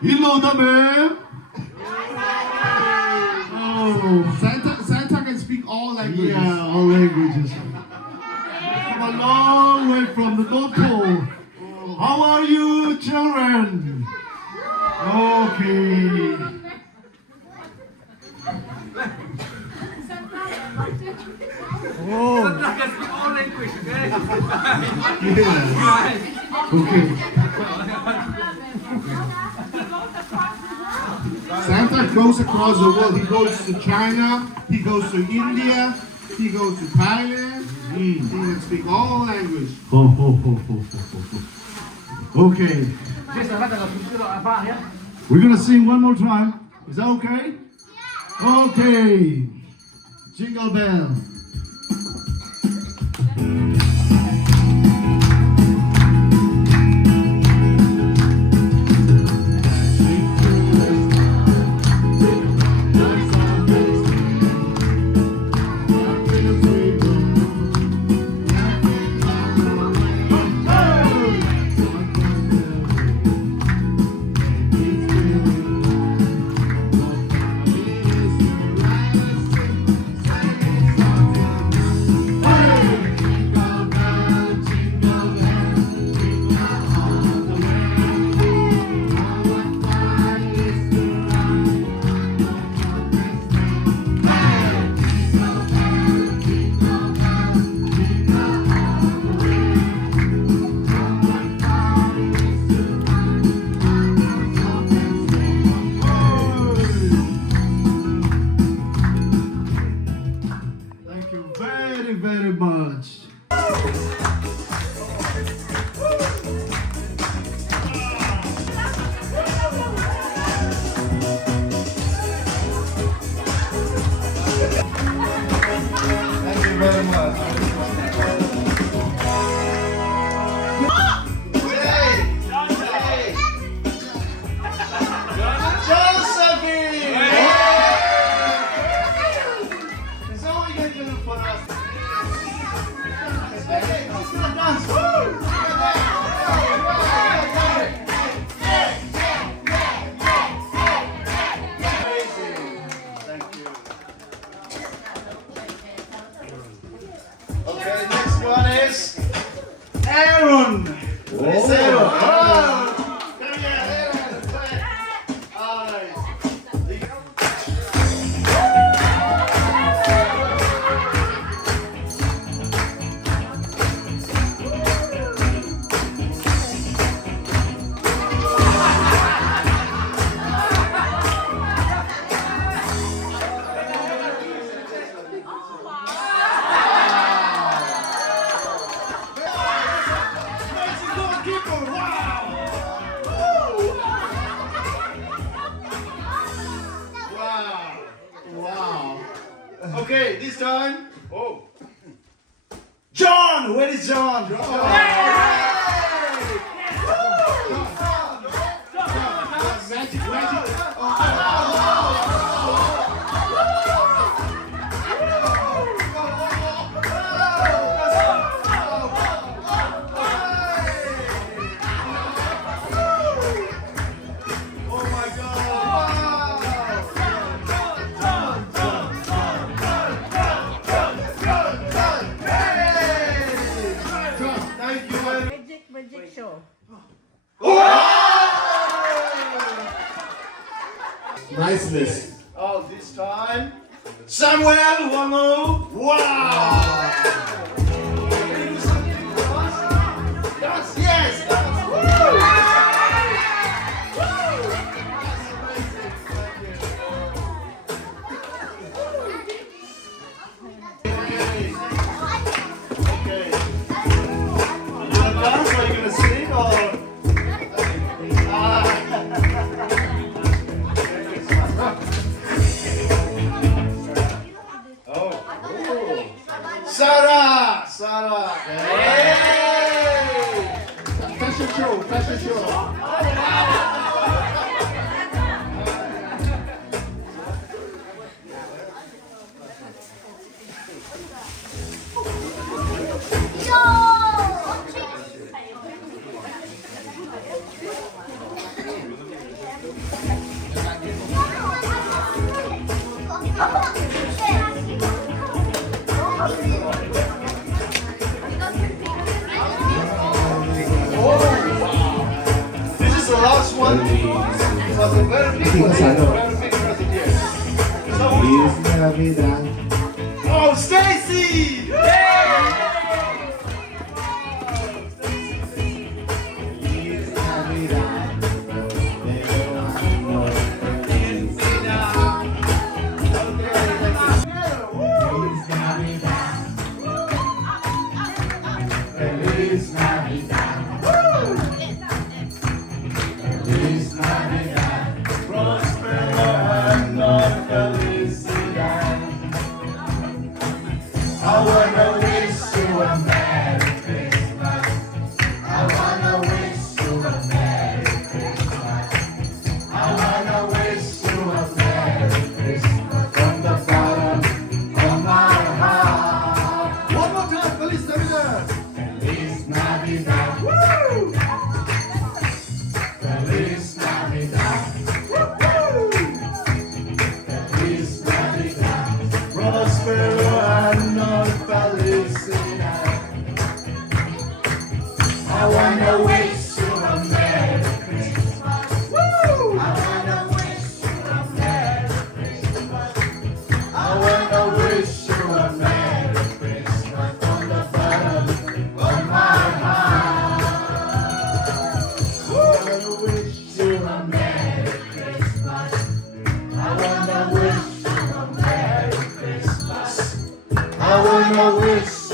Hello, the man. Oh, Santa can speak all languages. Yeah, all languages. From a long way from the North Pole. How are you, children? Okay. Oh. Santa can speak all language, okay? Yeah. Okay. Santa goes across the world. He goes to China, he goes to India, he goes to Thailand. He can speak all languages. Ho, ho, ho, ho, ho, ho. Okay. We're gonna sing one more time. Is that okay? Okay. Jingle bell. Very much. Thank you very much. Okay, next one is Aaron. Where is Aaron? Oh, come here, Aaron. All right. Okay, this time. Oh. John! Where is John? Magic, magic. Magic show. Niceness. Oh, this time. Samuel, one more. Wow. Can you do something for us? Dance, yes. Dance. Woo. That's amazing. Thank you. Okay. You gonna dance or you gonna sing or? Sarah! Hey! Fashion show, fashion show. one was a very big one. Very big present here. So, Feliz Navidad. oh, Stacy! Feliz Navidad. Prospero año. Feliz Navidad. Feliz Navidad. Feliz Navidad. Prospero año. Felicidad. I wanna wish you a Merry Christmas. I wanna wish you a Merry Christmas. I wanna wish you a Merry Christmas from the bottom of my heart. One more time, Feliz Navidad! Feliz Navidad. Woo! Feliz Navidad. Woo! Feliz Navidad. Prospero año, felicidad. I wanna wish you a Merry Christmas. Woo! I wanna wish you a Merry Christmas. I wanna wish you a Merry Christmas from the bottom of my heart. I wanna wish you a Merry Christmas. I wanna wish you a Merry Christmas. I wanna wish